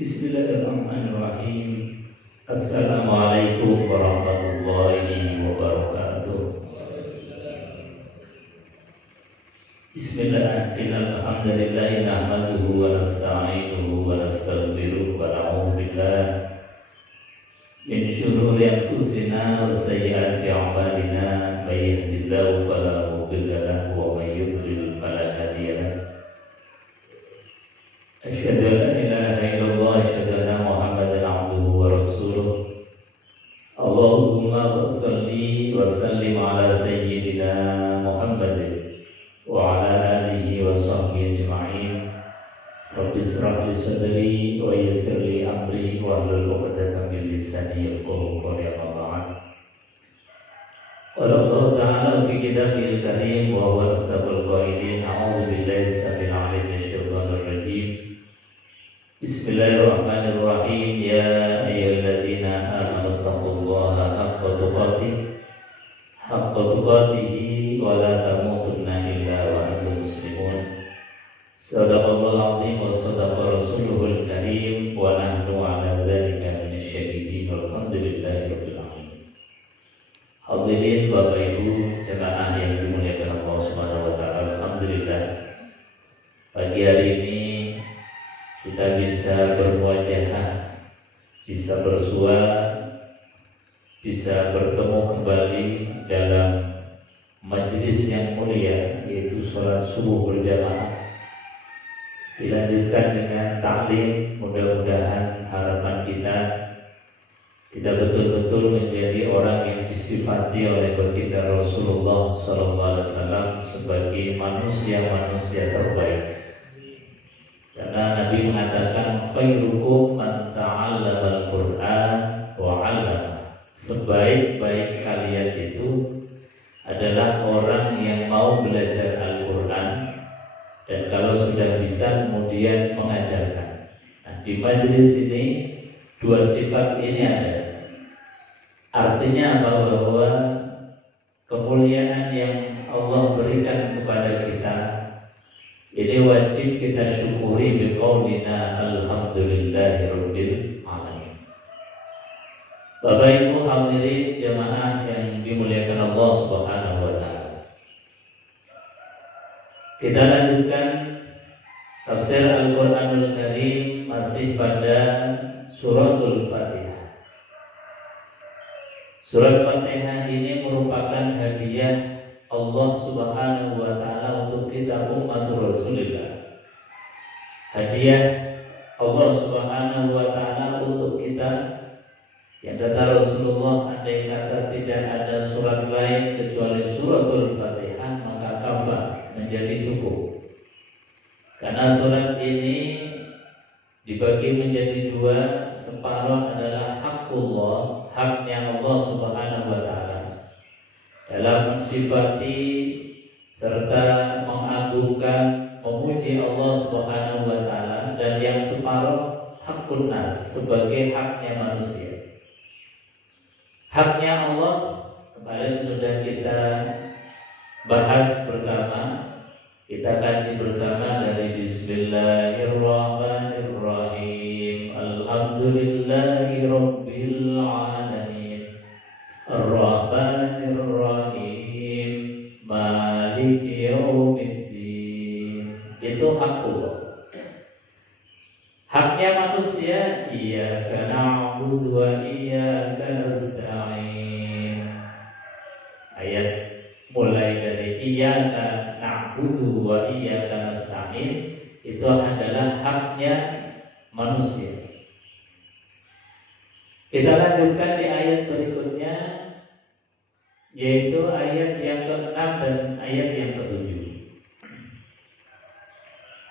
Bismillahirrahmanirrahim. Assalamualaikum warahmatullahi wabarakatuh. Bismillahirrahmanirrahim. Nahmaduhu wa nasta'inuhu wa nastaghfiruh wa na'udzu billahi min syururi anfusina wa sayyiati a'malina. May yahdihillahu fala mudilla lahu wa may yudlil fala hadiya lahu. Asyhadu an la ilaha illallah wa asyhadu anna Muhammadan abduhu wa rasuluh. Allahumma shalli wa sallim ala sayyidina Muhammadin wa ala alihi wa sahbihi ajma'in. Rabbi shrah li sadri wa yassir li amri wa hlul 'uqdatam min lisani yafqahu qawli. Amma ba'd. Qala Allah ta'ala fi kitabil karim wa huwa asdaqul qailin. A'udzu billahi samil 'alim minasyaitonir rajim. Bismillahirrahmanirrahim. Ya ayyuhalladzina amanu taqullaha haqqa tuqatih wa la tamutunna illa wa antum muslimun. Shadaqallahul azim wa shadaqa rasuluhul karim wa nahnu ala dzalika minasyahidin walhamdulillahi rabbil alamin. Hadirin Bapak Ibu jemaah yang dimuliakan Allah Subhanahu wa taala, alhamdulillah pagi hari ini kita bisa bermuajahah, bisa bersua, bisa bertemu kembali dalam majelis yang mulia, yaitu sholat subuh berjamaah. Dilanjutkan dengan taklim. Mudah-mudahan harapan kita betul-betul menjadi orang yang disifati oleh baginda Rasulullah SAW sebagai manusia-manusia terbaik. Karena Nabi mengatakan khairukum man ta'allama al-Qur'an wa 'allama. Sebaik-baik kalian itu adalah orang yang mau belajar Al-Qur'an dan kalau sudah bisa kemudian mengajarkan. Nah, di majelis ini dua sifat ini ada. Artinya apa? Bahwa kemuliaan yang Allah berikan kepada kita ini wajib kita syukuri biqaulina alhamdulillahirabbil alamin. Bapak Ibu hadirin jemaah yang dimuliakan Allah Subhanahu wa taala. Kita lanjutkan tafsir Al-Qur'anul Karim masih pada suratul Fatihah. Surat Fatihah ini merupakan hadiah Allah Subhanahu wa taala untuk kita umat Rasulullah. Hadiah Allah Subhanahu wa taala untuk kita. Yang kata Rasulullah, andai kata tidak ada surat lain kecuali suratul Fatihah, maka kafa, menjadi cukup. Karena surat ini dibagi menjadi dua, separuh adalah haqqullah, haknya Allah Subhanahu wa taala dalam mensifati serta mengagungkan, memuji Allah Subhanahu wa taala, dan yang separuh haqqun nas, sebagai haknya manusia. Haknya Allah kemarin sudah kita bahas bersama, kita kaji bersama dari Bismillahirrahmanirrahim. Alhamdulillahirabbil alamin. Ar-Rahmanir-Rahim. Maliki yaumiddin. Itu hakullah. Haknya manusia, iyyaka na'budu wa iyyaka nasta'in. Ayat mulai dari iyyaka na'budu wa iyyaka nasta'in itu adalah haknya manusia. Kita lanjutkan di ayat berikutnya, yaitu ayat yang ke-6 dan ayat yang ke-7.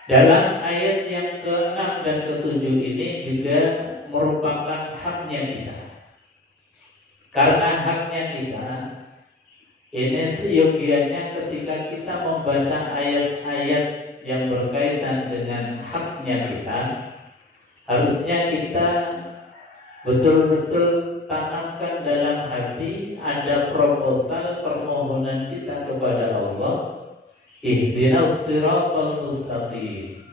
Dalam ayat yang ke-6 dan ke-7 ini juga merupakan haknya kita. Karena haknya kita ini seyogianya ketika kita membaca ayat-ayat yang berkaitan dengan haknya kita, harusnya kita betul-betul tanamkan dalam hati, ada proposal permohonan kita kepada Allah, ihdinas siratal mustaqim.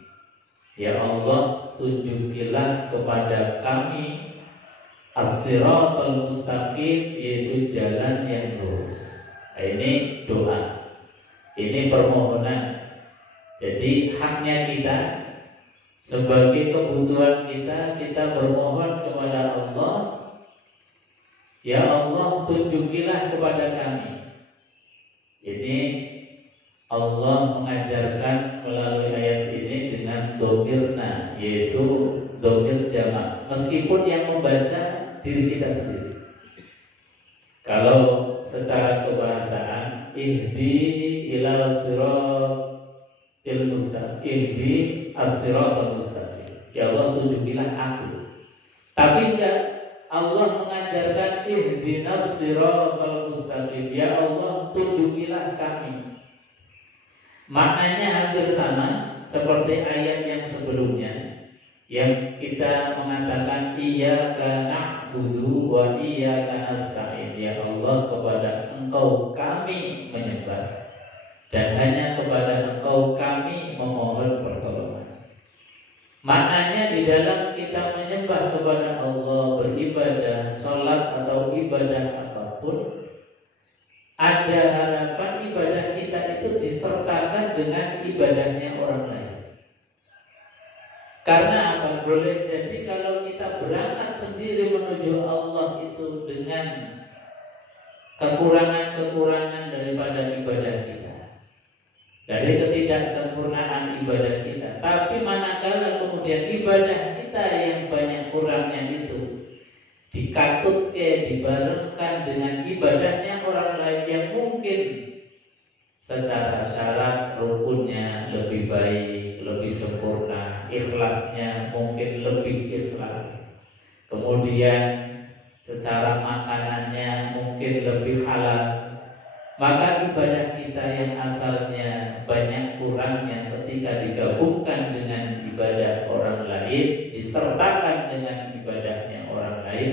Ya Allah, tunjukilah kepada kami as-siratal mustaqim, yaitu jalan yang lurus. Nah, ini doa, ini permohonan. Jadi haknya kita, sebagai kebutuhan kita bermohon kepada Allah. Ya Allah, tunjukilah kepada kami. Ini Allah mengajarkan melalui ayat ini dengan domirna, yaitu domir jamak, meskipun yang membaca diri kita sendiri. Kalau secara kebahasaan, ihdi ila siratil mustaqim, ihdi as-siratal mustaqim, ya Allah, tunjukilah aku. Tapi enggak, Allah mengajarkan ihdinas siratal mustaqim, ya Allah, tunjukilah kami. Maknanya hampir sama seperti ayat yang sebelumnya, yang kita mengatakan iyyaka na'budu wa iyyaka nasta'in, ya Allah, kepada Engkau kami menyembah dan hanya kepada Engkau kami memohon pertolongan. Maknanya di dalam kita menyembah kepada Allah, beribadah, sholat atau ibadah apapun, ada harapan ibadah kita itu disertakan dengan ibadahnya orang lain. Karena apa? Boleh jadi kalau kita berangkat sendiri menuju Allah itu dengan kekurangan-kekurangan daripada ibadah kita, dari ketidaksempurnaan ibadah kita. Tapi manakala kemudian ibadah kita yang banyak kurangnya itu dibarengkan dengan ibadahnya orang lain yang mungkin secara syarat rukunnya lebih baik, lebih sempurna, ikhlasnya mungkin lebih ikhlas, kemudian secara makanannya mungkin lebih halal, maka ibadah kita yang asalnya banyak kurangnya ketika digabungkan dengan ibadah orang lain, disertakan dengan ibadahnya orang lain,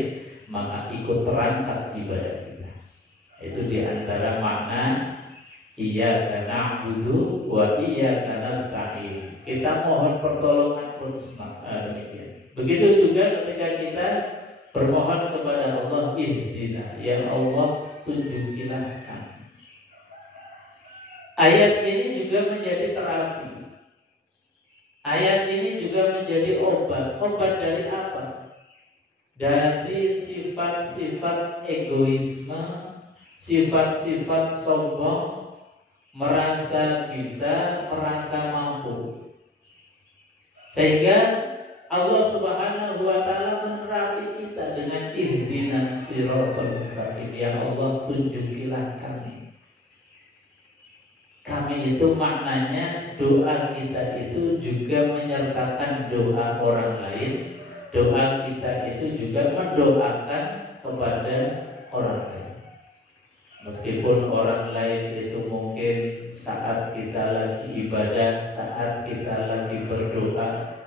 maka ikut terangkat ibadah kita. Itu diantara makna iyyaka na'budu wa iyyaka nasta'in. Kita mohon pertolongan pun demikian. Begitu juga ketika kita bermohon kepada Allah, ihdina, ya Allah, tunjukilah kami. Ayat ini juga menjadi terapi. Ayat ini juga menjadi obat. Obat dari apa? Dari sifat-sifat egoisme, sifat-sifat sombong, merasa bisa, merasa mampu. Sehingga Allah Subhanahu wa taala menerapi kita dengan ihdinas siratal mustaqim, ya Allah, tunjukilah kami. Kami itu maknanya doa kita itu juga menyertakan doa orang lain. Doa kita itu juga mendoakan kepada orang lain. Meskipun orang lain itu mungkin saat kita lagi ibadah, saat kita lagi berdoa,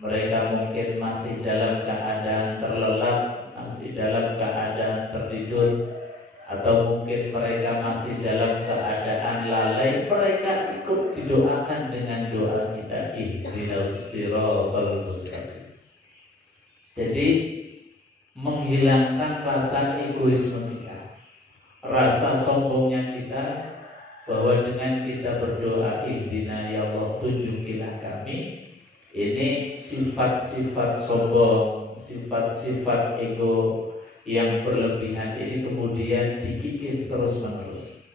mereka mungkin masih dalam keadaan terlelap, masih dalam keadaan tertidur, atau mungkin mereka masih dalam keadaan lalai, mereka ikut didoakan dengan doa kita, ihdinas siratal mustaqim. Jadi menghilangkan rasa egoisme kita, rasa sombongnya kita, bahwa dengan kita berdoa ihdina ya Allah, tunjukilah kami, ini sifat-sifat sombong, sifat-sifat ego yang berlebihan ini kemudian dikikis terus menerus.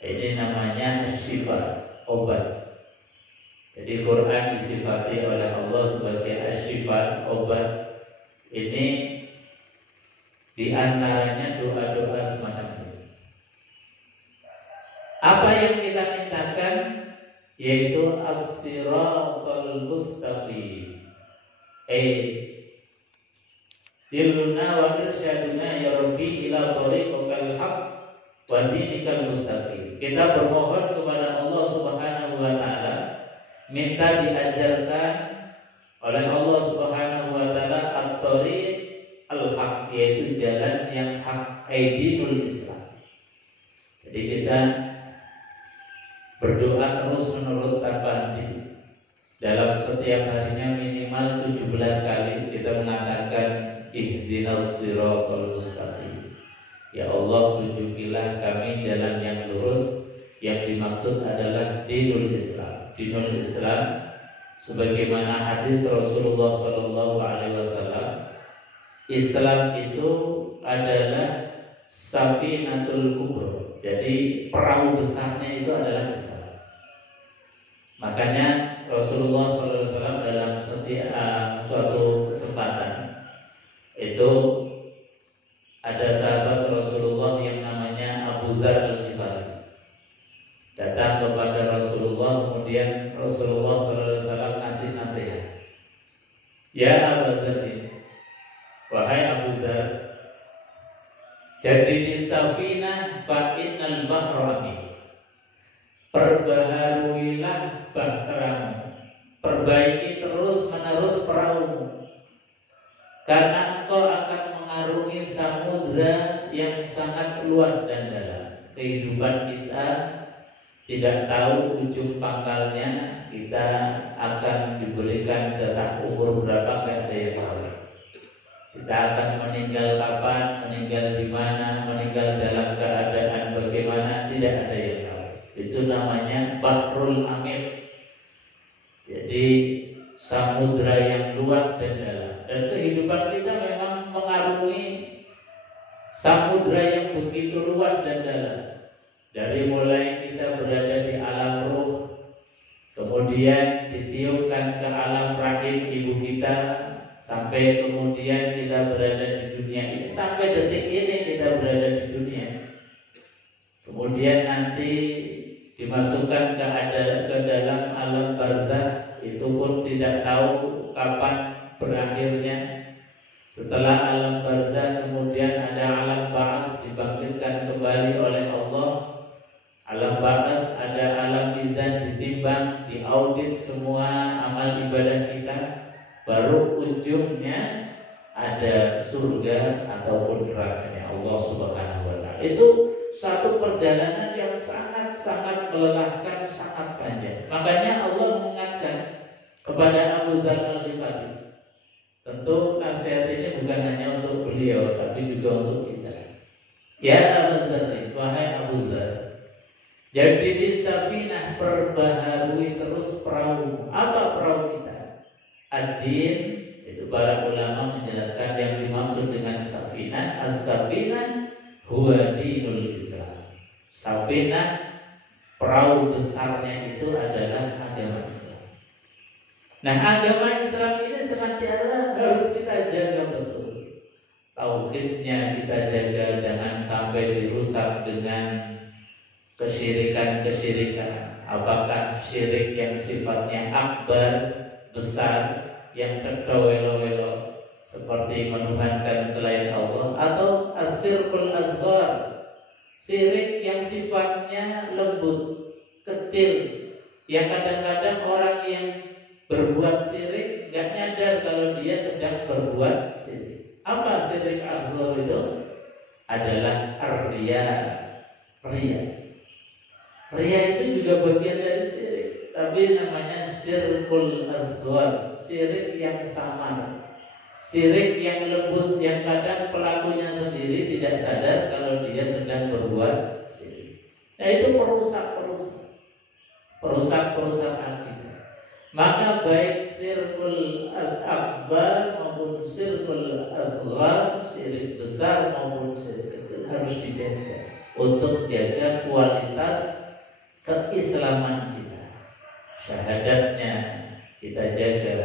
Ini namanya syifa, obat. Jadi Quran disifati oleh Allah sebagai asyifa, obat. Ini diantaranya doa-doa semacam ini. Apa yang kita mintakan yaitu as-siratal mustaqim. Diluna wa irsyaduna ya Rabbi ila tariqil haq wa dinikal mustaqim. Kita bermohon kepada Allah Subhanahu wa taala, minta diajarkan oleh Allah Subhanahu wa taala at-tariq al-haq, yaitu jalan yang hak, dinul Islam. Jadi kita berdoa terus-menerus tanpa henti dalam setiap harinya minimal 17 kali kita mengatakan ihdinas siratal mustaqim. Ya Allah, tunjukilah kami jalan yang lurus. Yang dimaksud adalah dinul Islam. Dinul Islam sebagaimana hadis Rasulullah SAW, Islam itu adalah safinatul kubra. Jadi perahu besarnya itu adalah Islam. Makanya Rasulullah SAW dalam suatu kesempatan itu ada sahabat Rasulullah yang namanya Abu Dzar Al-Ghifari datang kepada Rasulullah, kemudian Rasulullah SAW ngasih nasihat. Ya Abu Dzar, wahai Abu Dzar, jadi di safinah fa innal bahra amin. Perbaharuilah bahteramu, perbaiki terus menerus perahumu, karena engkau akan mengarungi samudra yang sangat luas dan dalam. Kehidupan kita tidak tahu ujung pangkalnya, kita akan diberikan jatah umur berapa, nggak ada yang tahu. Kita akan meninggal kapan, meninggal di mana, meninggal dalam keadaan bagaimana, tidak ada yang tahu. Itu namanya Bahrul Amir. Jadi samudra yang luas dan dalam. Dan kehidupan kita memang mengarungi samudra yang begitu luas dan dalam. Dari mulai kita berada di alam ruh, kemudian ditiupkan ke alam rahim ibu kita, sampai kemudian kita berada di dunia ini, sampai detik ini kita berada di dunia. Kemudian nanti dimasukkan ke dalam alam barzakh, itu pun tidak tahu kapan berakhirnya. Setelah alam barzakh kemudian ada alam ba'ats, dibangkitkan kembali oleh Allah. Alam ba'ats ada alam mizan, ditimbang, diaudit semua amal ibadah kita. Baru ujungnya ada surga ataupun nerakanya Allah Subhanahu wa taala. Itu satu perjalanan yang sangat melelahkan, sangat panjang. Makanya Allah mengingatkan kepada Abu Dzar Al-Ghifari. Tentu nasihat ini bukan hanya untuk beliau, tapi juga untuk kita. Ya Abu Dzar, wahai Abu Dzar, jadi di safinah, perbaharui terus perahu. Apa perahu kita? Ad-din, itu para ulama menjelaskan yang dimaksud dengan safinah. As-safinah huwa dinul Islam. Safinah, perahu besarnya itu adalah agama Islam. Nah, agama Islam ini senantiasa harus kita jaga betul. Tauhidnya kita jaga, jangan sampai dirusak dengan kesyirikan. Apakah syirik yang sifatnya akbar, besar, yang cekro-welo-welo seperti menuhankan selain Allah, atau asyirkul asghar, syirik yang sifatnya lembut, kecil, yang kadang-kadang orang yang berbuat syirik gak nyadar kalau dia sedang berbuat syirik. Apa syirik asghar itu? Adalah riya. Riya itu juga bagian dari syirik, tapi namanya syirkul asghar, syirik yang samar, syirik yang lembut, yang kadang pelakunya sendiri tidak sadar kalau dia sedang berbuat syirik. Nah, itu perusak akidah. Maka baik syirkul akbar maupun syirkul asghar, syirik besar maupun syirik kecil, harus dijaga untuk jaga kualitas keislaman kita. Syahadatnya kita jaga,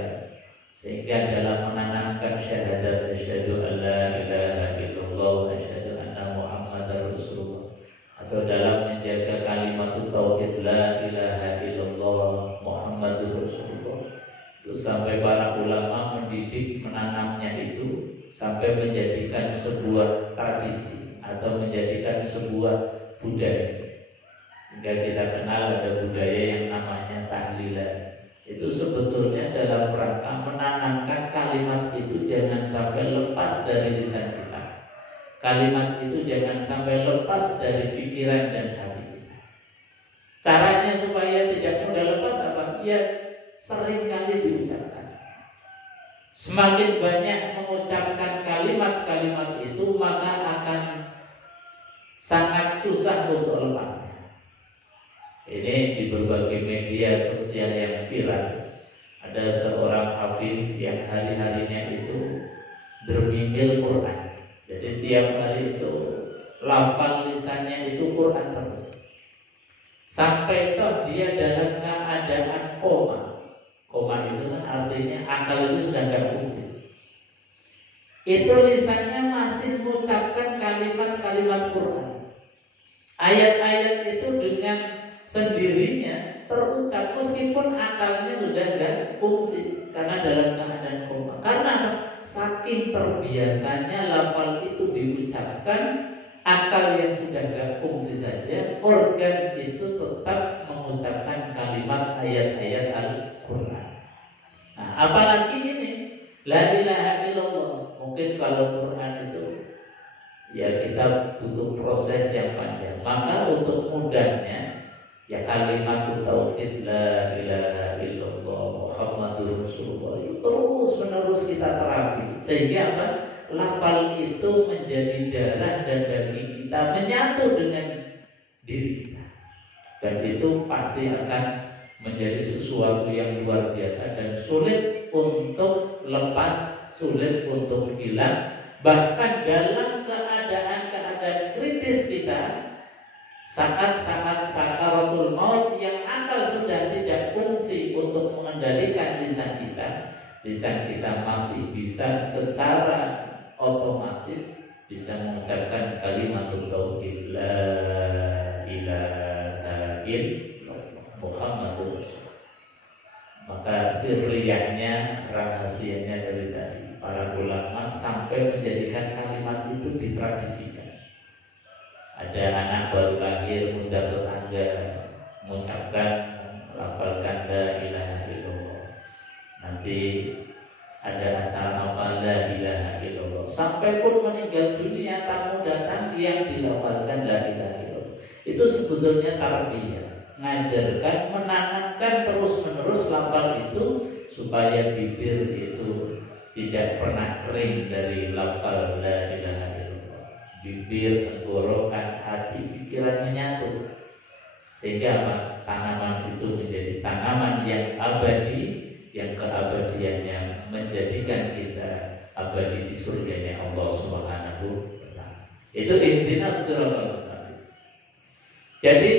sehingga dalam menanamkan syahadat asyhadu an la ilaha illallah wa asyhadu anna muhammadar rasulullah, atau dalam menjaga kalimat tauhid la ilaha illallah muhammadur rasulullah, itu sampai para ulama mendidik, menanamnya itu sampai menjadikan sebuah tradisi atau menjadikan sebuah budaya. Hingga kita kenal ada budaya yang namanya tahlilan. Itu sebetulnya dalam rangka menanamkan kalimat itu jangan sampai lepas dari lisan kita. Kalimat itu jangan sampai lepas dari pikiran dan hati kita. Caranya supaya tidak mudah lepas apa? Ya, seringkali Semakin banyak mengucapkan kalimat-kalimat itu, maka akan sangat susah untuk lepasnya. Ini di berbagai media sosial yang viral, ada seorang hafid yang hari-harinya itu bermimil Quran. Jadi tiap hari itu lafal lisannya itu Quran terus. Sampai toh dia dalam keadaan koma. Koma itu kan artinya akal itu sudah tidak fungsi. Itu lisannya masih mengucapkan kalimat-kalimat Quran. Ayat-ayat itu dengan sendirinya terucap meskipun akalnya sudah tidak fungsi karena dalam keadaan koma. Karena saking terbiasanya lafal itu diucapkan, akal yang sudah tidak fungsi saja, organ itu tetap mengucapkan kalimat ayat-ayat Al-Quran. Nah, apalagi ini la ilaha illallah. Mungkin kalau Quran itu ya kita butuh proses yang panjang. Maka untuk mudahnya ya kalimat tauhid la ilaha illallah Muhammadur Rasulullah itu terus menerus kita terapi sehingga apa? Lafal itu menjadi darah dan daging kita, menyatu dengan diri kita. Dan itu pasti akan menjadi sesuatu yang luar biasa dan sulit untuk lepas, sulit untuk hilang. Bahkan dalam keadaan-keadaan kritis kita, saat-saat sakaratul maut yang akal sudah tidak fungsi untuk mengendalikan lisan kita masih bisa secara otomatis bisa mengucapkan kalimat tauhid la ilaha illallah Muhammadur Rasulullah. Maka sirriyahnya, rahasianya dari tadi para ulama sampai menjadikan kalimat itu ditradisikan. Ada anak baru lahir, muda tetangga mengucapkan lafalkan la ilaha illallah. Nanti ada acara apa la ilaha illallah. Sampai pun meninggal dunia tamu datang yang dilafalkan la ilaha illallah. Itu sebetulnya tarbiyah, ngajarkan, menanamkan terus-menerus lafal itu supaya bibir itu tidak pernah kering dari lafal la ilaha illallah. Bibir, tenggorokan, hati, pikiran menyatu. Sehingga apa? Tanaman itu menjadi tanaman yang abadi, yang keabadiannya menjadikan kita abadi di surganya Allah Subhanahu wa ta'ala. Itu ihdinas siratal mustaqim. Jadi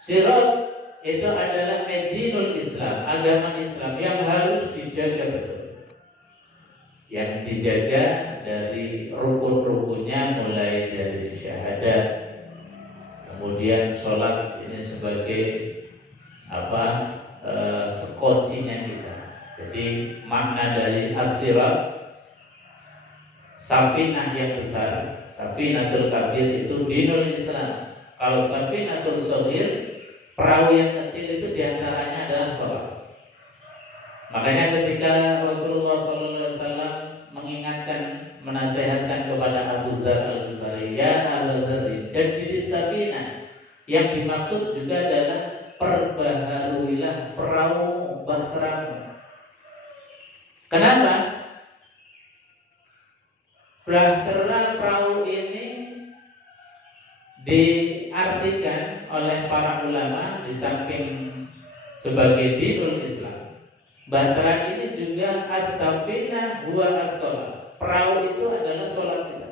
sirat itu adalah dinul Islam, agama Islam yang harus dijaga betul. Yang dijaga dari rukun-rukunnya mulai dari syahadat, kemudian sholat ini sebagai sekocinya kita. Jadi makna dari as-sirat, safinah yang besar, safinatul kabir itu dinul Islam. Kalau safinatul shaghir, perahu yang kecil itu diantaranya adalah sholat. Makanya ketika Rasulullah SAW mengingatkan, menasihatkan kepada Abu Dzar Al-Ghifari, ya Abu Dzar, jadi safinah. Yang dimaksud juga adalah perbaharuilah perahu bahteramu. Kenapa? Bahtera perahu ini diartikan oleh para ulama di samping sebagai dinul Islam. Bahtera ini juga as-safinah huwa as-sholat. Perahu itu adalah sholat kita.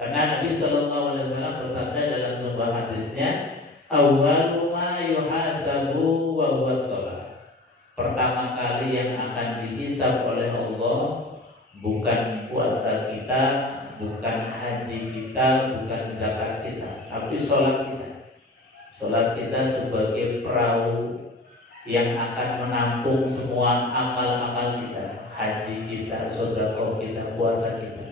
Karena Nabi Shallallahu Alaihi Wasallam bersabda dalam sebuah hadisnya, awwalu ma yuhasabu wa huwa sholat. Pertama kali yang akan dihisab oleh Allah bukan puasa kita, bukan haji kita, bukan zakat kita, tapi sholat kita. Sholat kita sebagai perahu yang akan menampung semua amal-amal kita, haji kita, sedekah kita, puasa kita.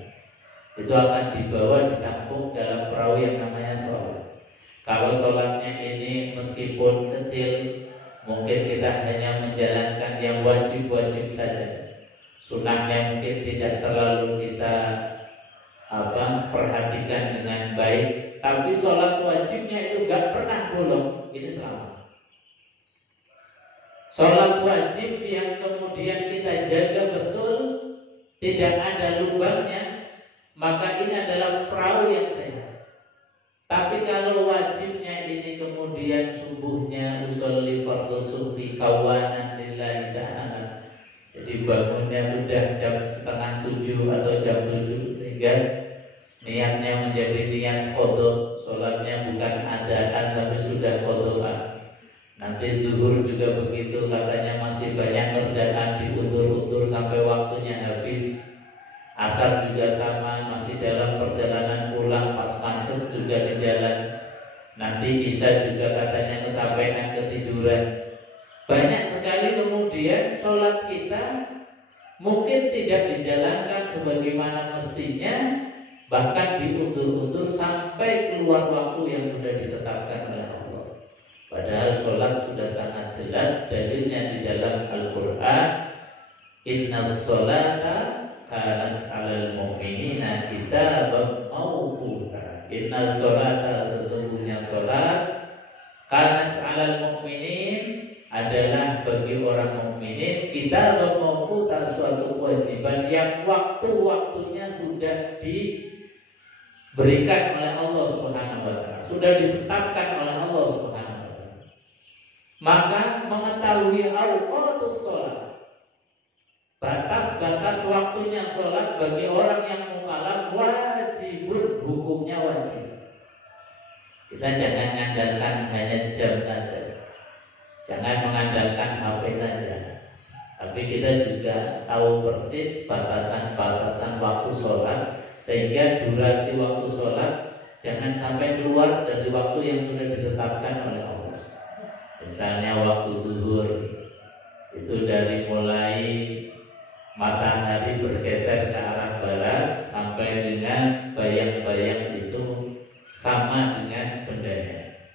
Itu akan dibawa, ditampung dalam perahu yang namanya sholat. Kalau sholatnya ini meskipun kecil, mungkin kita hanya menjalankan yang wajib-wajib saja. Sunnahnya mungkin tidak terlalu kita perhatikan dengan baik, tapi sholat wajibnya itu gak pernah bolong. Ini selamat. Sholat wajib yang kemudian kita jaga betul, tidak ada lubangnya, maka ini adalah perahu yang sehat. Tapi kalau wajibnya ini kemudian subuhnya usolli fardhu subhi kawanan lillahi ta'ala, jadi bangunnya sudah jam 6:30 atau jam 7, sehingga niatnya menjadi niat qadha, sholatnya bukan adaan tapi sudah qadhaan. Nanti zuhur juga begitu, katanya masih banyak kerjaan, diundur-undur sampai waktunya habis. Asar juga sama, masih dalam perjalanan pulang, pas macet juga di jalan. Nanti isya juga katanya kecapean, ketiduran. Banyak sekali kemudian sholat kita mungkin tidak dijalankan sebagaimana mestinya, bahkan diundur-undur sampai keluar waktu yang sudah ditetapkan oleh Allah. Padahal sholat sudah sangat jelas dalilnya di dalam Al-Quran. Innas sholata kanat 'alal mu'minina kitaban mawquta. Innas sholata, sesungguhnya sholat, kanat 'alal mu'minin, adalah bagi orang mukminin, kitaban mawquta, suatu kewajiban yang waktu-waktunya sudah diberikan oleh Allah Subhanahu wa taala, sudah ditetapkan oleh Allah Subhanahu wa taala. Maka mengetahui awqatus sholat, batas-batas waktunya sholat bagi orang yang mukallaf wajibun, hukumnya wajib. Kita jangan mengandalkan hanya jam saja, jangan mengandalkan HP saja, tapi kita juga tahu persis batasan-batasan waktu sholat, sehingga durasi waktu sholat jangan sampai keluar dari waktu yang sudah ditetapkan oleh Allah. Misalnya waktu zuhur itu dari mulai matahari bergeser ke arah barat sampai dengan bayang-bayang itu sama dengan bendanya.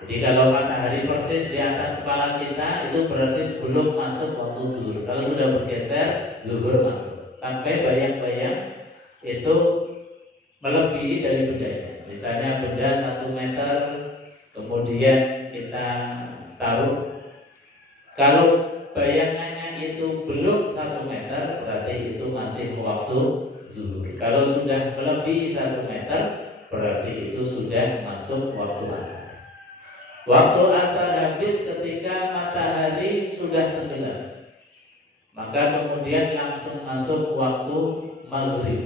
Jadi kalau matahari persis di atas kepala kita, itu berarti belum masuk waktu zuhur. Kalau sudah bergeser, zuhur masuk. Sampai bayang-bayang itu melebihi dari bendanya. Misalnya benda 1 meter, kemudian kita taruh, kalau bayangannya itu belum 1 meter, berarti itu masih waktu zuhur. Kalau sudah melebihi 1 meter, berarti itu sudah masuk waktu asar. Waktu asar habis ketika matahari sudah tenggelam, maka kemudian langsung masuk waktu maghrib.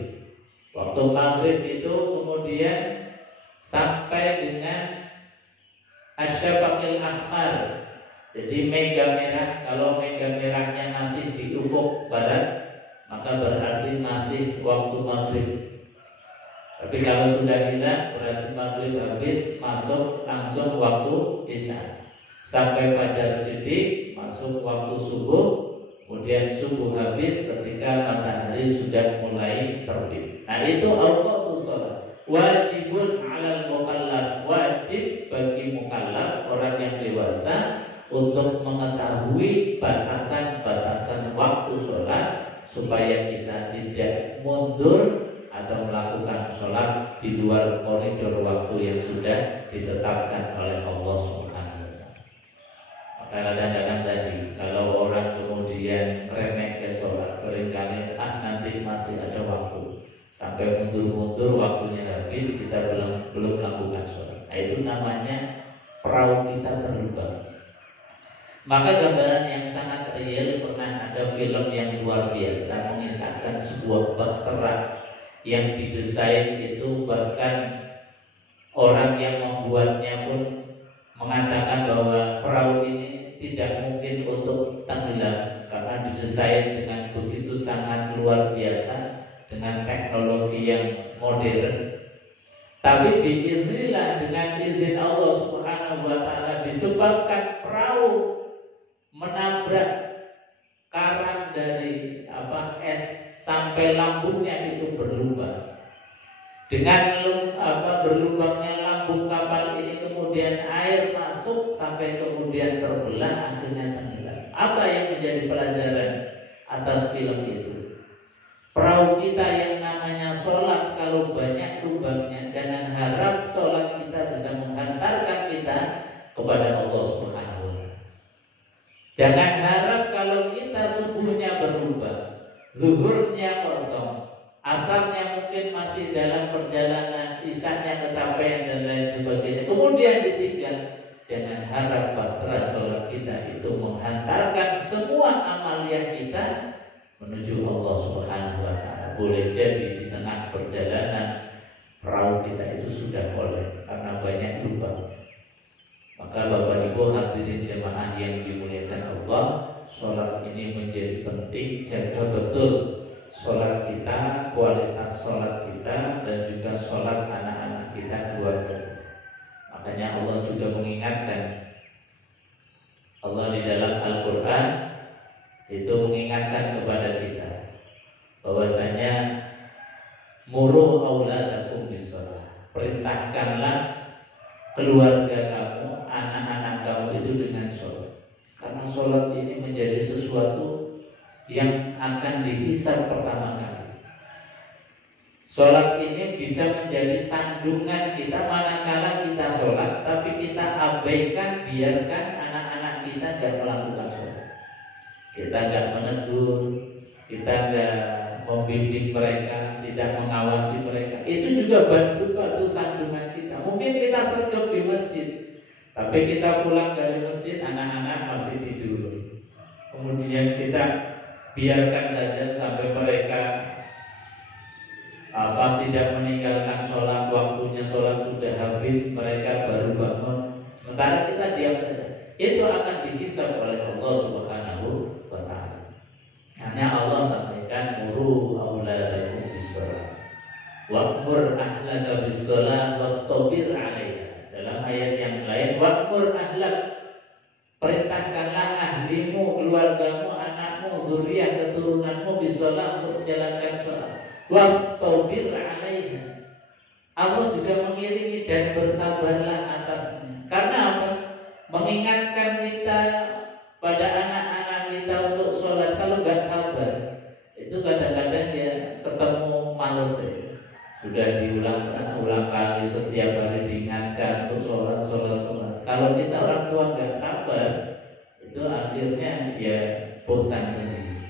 Waktu maghrib itu kemudian sampai dengan asyafaqil ahmar, jadi mega merah. Kalau mega merahnya masih di ufuk barat, maka berarti masih waktu maghrib. Tapi kalau sudah hilang, berarti maghrib habis, masuk langsung waktu isya. Sampai fajar siddiq, masuk waktu subuh. Kemudian subuh habis ketika matahari sudah mulai terbit. Nah, itu awqatus shalah. Wajibun 'alal mukallaf, wajib bagi mukallaf, orang yang dewasa, untuk mengetahui batasan-batasan waktu sholat, supaya kita tidak mundur atau melakukan sholat di luar koridor waktu yang sudah ditetapkan oleh Allah Subhanahu wa taala. Maka kadang-kadang tadi kalau orang kemudian remeh ke sholat, seringkali nanti masih ada waktu, sampai mundur-mundur waktunya habis, kita belum melakukan sholat. Nah, itu namanya perahu kita berlubang. Maka gambaran yang sangat real, pernah ada film yang luar biasa mengisahkan sebuah bahtera yang didesain itu, bahkan orang yang membuatnya pun mengatakan bahwa perahu ini tidak mungkin untuk tenggelam karena didesain dengan begitu sangat luar biasa, dengan teknologi yang modern. Tapi biiznillah, dengan izin Allah Subhanahu wa taala, disebabkan perahu menabrak karang dari es sampai lambungnya itu berlubang. Dengan berlubangnya lambung kapal ini, kemudian air masuk sampai kemudian terbelah, akhirnya tenggelam. Apa yang menjadi pelajaran atas film itu? Perahu kita yang namanya sholat, kalau banyak lubangnya, jangan harap sholat kita bisa menghantarkan kita kepada Allah Subhanahu wa taala. Jangan harap kalau kita subuhnya berubah, zuhurnya kosong, asarnya mungkin masih dalam perjalanan, isyanya kecapean dan lain sebagainya, kemudian ditinggal. Jangan harap bahtera sholat kita itu menghantarkan semua amaliyah kita menuju Allah Subhanahu wa Ta'ala. Boleh jadi di tengah perjalanan perahu kita itu sudah oleng karena banyak lubang. Maka Bapak Ibu hadirin jemaah yang dimuliakan Allah, sholat ini menjadi penting. Jaga betul sholat kita, kualitas sholat kita, dan juga sholat anak-anak kita, keluarga. Makanya Allah juga mengingatkan, Allah di dalam Al-Quran itu mengingatkan kepada kita bahwasanya muru auladakum bis-shalah, perintahkanlah keluarga kamu, anak-anak kamu itu dengan sholat. Karena sholat ini menjadi sesuatu yang akan dihisab pertama kali. Sholat ini bisa menjadi sandungan kita manakala kita sholat, tapi kita abaikan, biarkan anak-anak kita gak melakukan sholat. Kita gak menegur, kita gak membimbing mereka, tidak mengawasi mereka. Itu juga batu sandungan kita. Mungkin kita sergap di masjid, tapi kita pulang dari masjid, anak-anak masih tidur. Kemudian kita biarkan saja sampai mereka tidak meninggalkan sholat, waktunya sholat sudah habis, mereka baru bangun, sementara kita diam saja. Itu akan dihisab oleh Allah Subhanahu wa Ta'ala. Hanya Allah sampaikan muru auladakum bis-shalah wa'mur ahlaka bis-shalah wastabir 'alaiha. Dalam ayat yang lain, wa'mur ahlak, perintahkanlah ahlimu, keluargamu, anakmu, zuriyah keturunanmu bis-shalah, untuk menjalankan sholat. Wastabir 'alaiha. Allah juga mengiringi dan bersabarlah atasnya. Karena apa? Mengingatkan kita pada anak-anak kita untuk sholat. Kalau nggak sabar, itu kadang-kadang ya ketemu males ya. Sudah diulang kali, setiap hari diingatkan untuk sholat. Kalau kita orang tua nggak sabar, itu akhirnya ya bosan sendiri.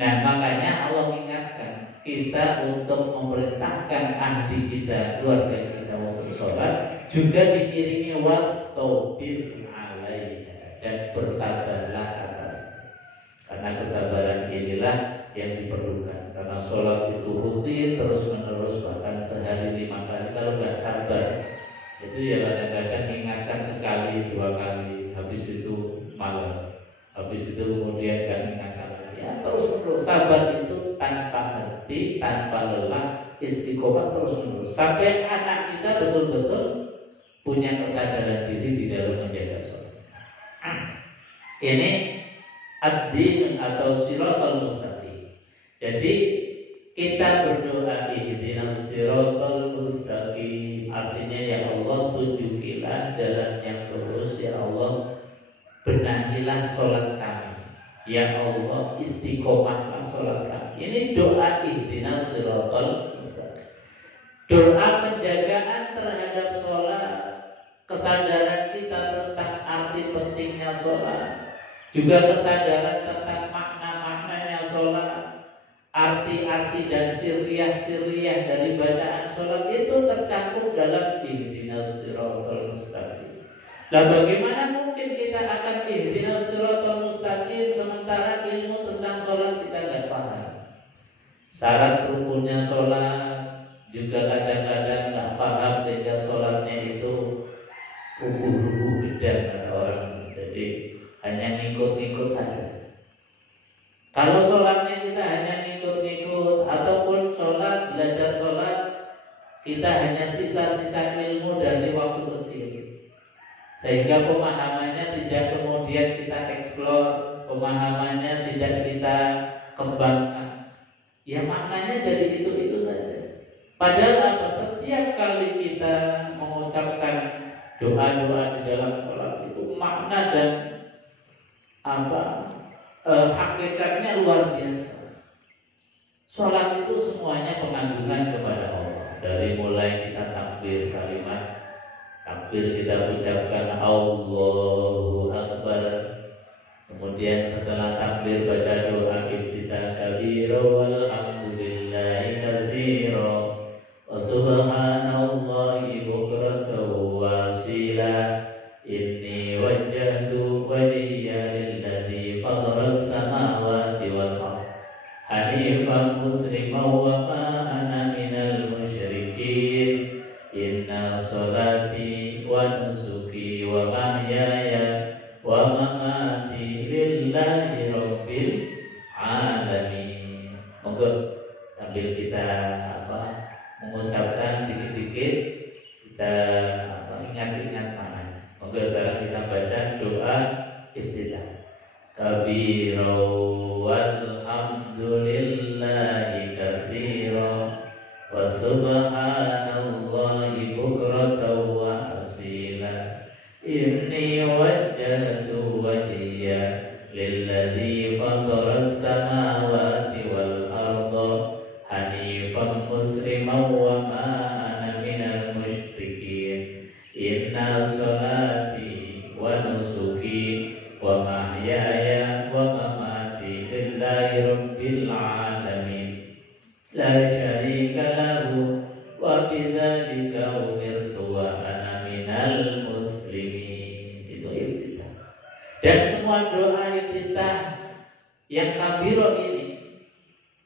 Nah, makanya Allah mengingatkan kita untuk memerintahkan ahli kita, keluarga kita untuk sholat, juga diiringi wastabir 'alaiha, dan bersabarlah atasnya. Karena kesabaran inilah yang diperlukan. Karena sholat itu rutin terus menerus, bahkan sehari 5 kali. Kalau nggak sabar, itu ya kadang-kadang ingatkan sekali 2 kali, habis itu malas, habis itu kemudian nggak ingatkan lagi. Ya terus menerus. Sabar itu tanpa henti, tanpa lelah, istiqomah terus menerus sampai anak kita betul-betul punya kesadaran diri di dalam menjaga sholat. Ini ad-din atau siratal mustaqim. Jadi kita berdoa ihdinas siratal mustaqim, artinya ya Allah tunjukilah jalan yang lurus, ya Allah benahilah sholat kami, ya Allah istiqomahlah sholat kami. Ini doa ihdinas siratal mustaqim. Doa penjagaan terhadap sholat, kesadaran kita tentang arti pentingnya sholat, juga kesadaran tentang makna-maknanya sholat, arti-arti dan sirriyah-sirriyah dari bacaan sholat itu tercakup dalam ihdinas siratal mustaqim. Nah, bagaimana mungkin kita akan ihdinas siratal mustaqim sementara ilmu tentang sholat kita nggak paham? Syarat rukunnya sholat juga kadang-kadang nggak paham, sehingga sholatnya itu ruku-ruku gedang kata orang. Jadi hanya ngikut-ngikut saja. Kalau sholatnya kita hanya ngikut-ngikut, ataupun sholat, belajar sholat, kita hanya sisa-sisa ilmu dari waktu kecil, sehingga pemahamannya tidak kemudian kita eksplor, pemahamannya tidak kita kembangkan. Ya maknanya jadi itu-itu saja. Padahal apa? Setiap kali kita mengucapkan doa-doa di dalam sholat itu makna dan hakikatnya luar biasa. Sholat itu semuanya pengagungan kepada Allah. Dari mulai kita takbir, kalimat takbir kita ucapkan Allahu Akbar, kemudian كثيرا والحمد لله كثيرا وسبحان الله بكرة وأصيلا إني وجهت وجهي للذي فطر السماوات والأرض حنيفا مسلما وما أنا من المشركين إن صلاتي ونسكي ومحياي ومماتي لله رب العالمين. Monggo sambil kita mengucapkan dikit-dikit, kita ingat-ingat maknanya. Monggo sekarang kita baca doa iftitah. Kabira walhamdulillahi katsira wa subhanallahi bukratan wa asila. Inni wajjahtu wajhiya lilladzi fataras samawati wal arda hanifan musliman wa ma ana minal musyrikin. Inna sholati wa nusuki wa mahyaya wa mamati lillahi rabbil alamin la syarika lahu wa bidzalika umirtu wa ana minal muslimin. Itu iftitah. Dan semua doa iftitah yang kabiro ini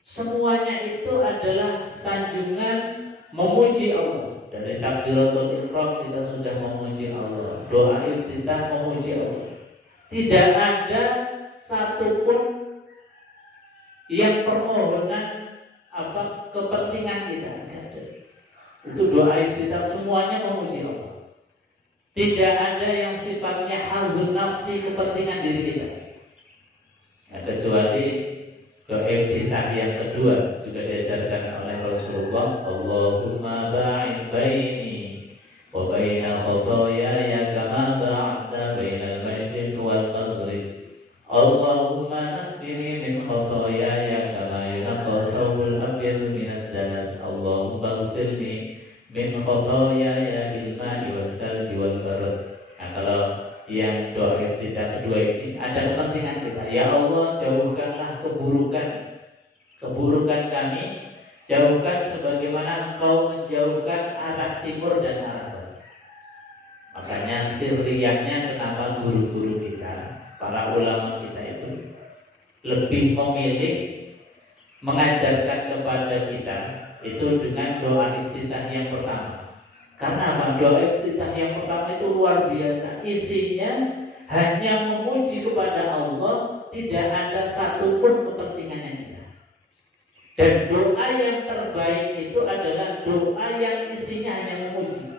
semuanya itu adalah sanjungan memuji Allah. Dari takbiratul ihram kita sudah memuji Allah. Doa iftitah memuji Allah. Tidak ada satupun yang permohonan kepentingan kita. Itu doa iftitah semuanya memuji Allah. Tidak ada yang sifatnya halun nafsi kepentingan diri kita. Kecuali doa iftitah yang kedua juga diajarkan oleh Rasulullah. Allahumma ba'id baini wa baina khotoyaya kama ba'adta bainal masyriq wal maghrib. Allahumma naqqini min khotoyaya kama yunqqa thawbul abyadu minad danas. Allahumma ighsilni min khotoyaya bil ma'i was salji wal barad. Nah, kalau yang doa iftitah kedua ini ada kepentingan kita. Ya Allah, jauhkanlah keburukan kami, jauhkan sebagaimana Engkau menjauhkan arah timur dan arah barat. Makanya sirriyahnya kenapa guru-guru kita, para ulama kita itu lebih memilih mengajarkan kepada kita itu dengan doa iftitah yang pertama. Karena apa? Doa iftitah yang pertama itu luar biasa. Isinya hanya memuji kepada Allah, tidak ada satupun kepentingannya kita. Dan doa yang terbaik itu adalah doa yang isinya hanya memuji.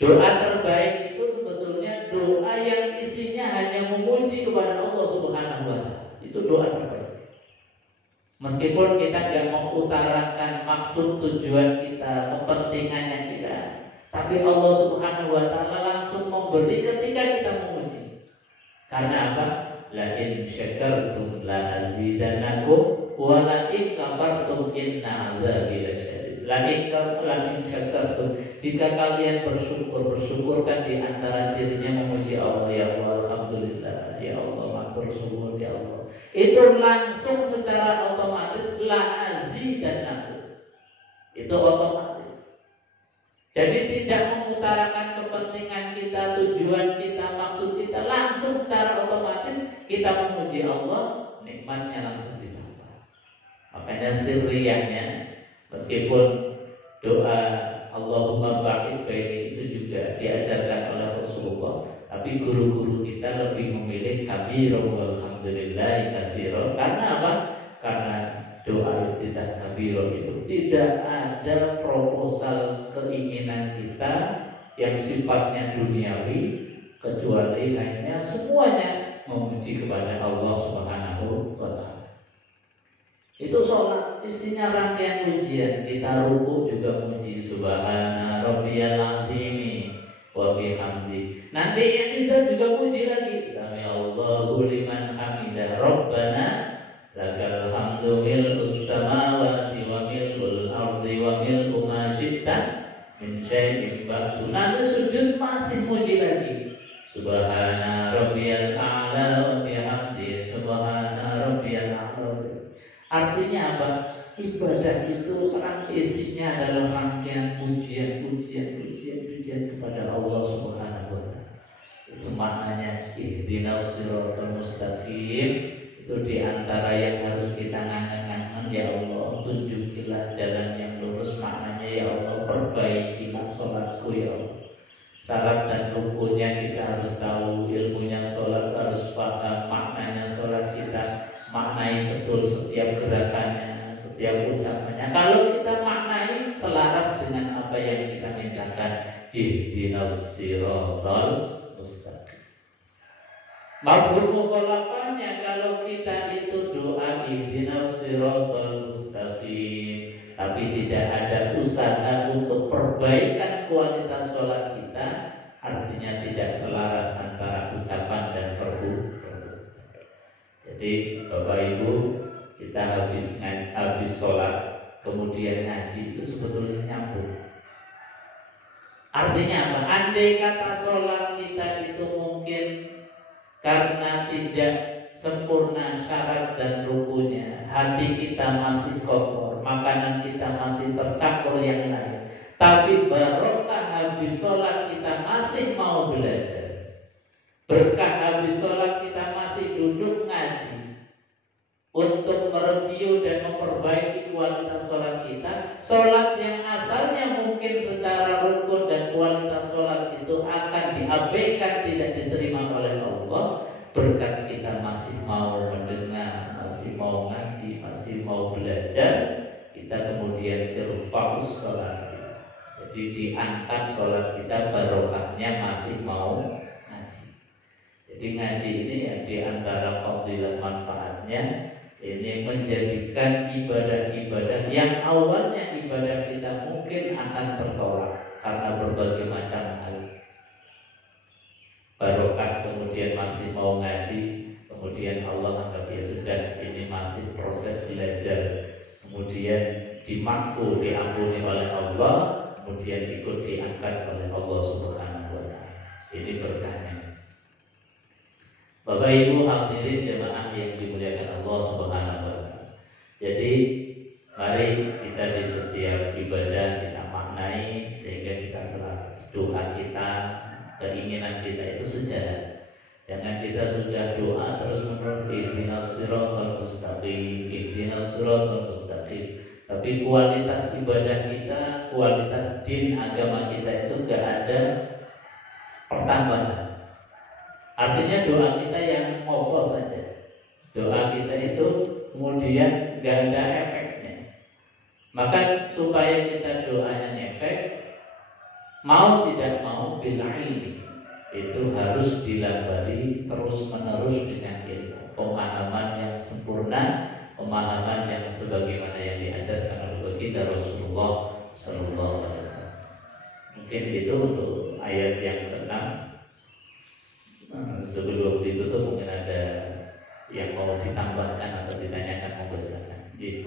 Doa terbaik itu sebetulnya doa yang isinya hanya memuji kepada Allah Subhanahu wa Ta'ala. Itu doa terbaik. Meskipun kita tidak mengutarakan maksud tujuan kita, kepentingannya kita, tapi Allah Subhanahu wa Ta'ala langsung memberi ketika kita memuji. Karena apa? La in syakartum la azidannakum wa la in kafartum inna adzabi lasyadid. La in syakartum, jika kalian bersyukurkan di antara cirinya memuji Allah. Ya Allah, alhamdulillah, ya Allah, matur suwun ya Allah. Itu langsung secara otomatis la azidannakum. Itu otomatis. Jadi tidak mengutarakan kepentingan kita, tujuan kita, maksud kita, langsung secara otomatis kita memuji Allah, nikmatnya langsung ditambah. Makanya sirriyahnya, meskipun doa Allahumma ba'id baini itu juga diajarkan oleh Rasulullah, tapi guru-guru kita lebih memilih kabira walhamdulillahi katsira. Karena apa? Karena doa iftitah kabira itu tidak ada proposal keinginan kita yang sifatnya duniawi, kecuali hanya semuanya memuji kepada Allah Subhanahu wa Ta'ala. Itu sholat isinya rangkaian pujian. Kita ruku juga memuji subhana rabbiyal azim wa bihamdi. Nanti yang kita juga puji lagi sami Allahu liman hamidah rabbana lakal hamdu mil'us samawati wa mil'ul ardi wa mil'u ma syi'ta min syai'in ba'du. Nanti sujud masih muji lagi subhana rabbiyal a'la wa bihamdi subhana rabbiyal a'la. Artinya apa? Ibadah itu kan isinya adalah rangkaian pujian kepada Allah Subhanahu wa taala. Itu maknanya ihdinas siratal mustaqim. Itu diantara yang harus kita ngangen-ngangen, ya Allah tunjukilah jalan yang lurus. Maknanya ya Allah perbaikilah sholatku ya Allah. Syarat dan rukunnya kita harus tahu, ilmunya sholat harus paham, maknanya sholat kita maknai betul setiap gerakannya, setiap ucapannya. Kalau kita maknai selaras dengan apa yang kita mintakan, ihdinas siratal mustaqim. Mafhum mukhalafahnya, kalau kita itu doa ihdinas siratal mustaqim tapi tidak ada usaha untuk perbaikan kualitas sholat kita, artinya tidak selaras antara ucapan dan perbuatan. Jadi Bapak Ibu, kita habis sholat kemudian ngaji itu sebetulnya nyambung. Artinya apa? Andai kata sholat kita itu mungkin karena tidak sempurna syarat dan rukunnya, hati kita masih kotor, makanan kita masih tercampur yang lain, tapi barokah habis sholat kita masih mau belajar, berkah habis sholat kita masih duduk ngaji untuk mereview dan memperbaiki kualitas sholat kita. Sholat yang asalnya mungkin secara rukun dan kualitas sholat itu akan diabaikan, tidak diterima oleh Allah, berkat kita masih mau mendengar, masih mau ngaji, masih mau belajar, kita kemudian irfa'us sholat. Jadi diangkat sholat kita, barokahnya masih mau ngaji. Jadi ngaji ini ya diantara fadilah manfaatnya, ini menjadikan ibadah-ibadah yang awalnya ibadah kita mungkin akan tertolak karena berbagai macam hal. Barokah kemudian masih mau ngaji, kemudian Allah anggap ya sudah ini masih proses belajar, kemudian dimakfu, diampuni oleh Allah, kemudian ikut diangkat oleh Allah Subhanahu wa taala. Ini berkahnya. Bapak Ibu hadirin jemaah yang dimuliakan Allah Subhanahu wa taala. Jadi mari kita di setiap ibadah kita maknai sehingga kita selaras. Doa kita, keinginan kita itu sejalan. Jangan kita sudah doa terus-menerus ihdinas siratal mustaqim, ihdinas siratal mustaqim, tapi kualitas ibadah kita, kualitas din agama kita itu enggak ada pertambahan. Artinya doa kita yang ngopos saja. Doa kita itu kemudian gak ada efeknya. Maka supaya kita doanya efek, mau tidak mau bil ilmi, itu harus dilambari terus menerus dengan ilmu, pemahaman yang sempurna, pemahaman yang sebagaimana yang diajarkan oleh baginda Rasulullah Sallallahu Alaihi Wasallam. Mungkin itu untuk ayat yang ke-6. Sebelum ditutup mungkin ada yang mau ditambahkan atau ditanyakan, monggo silakan. Jadi,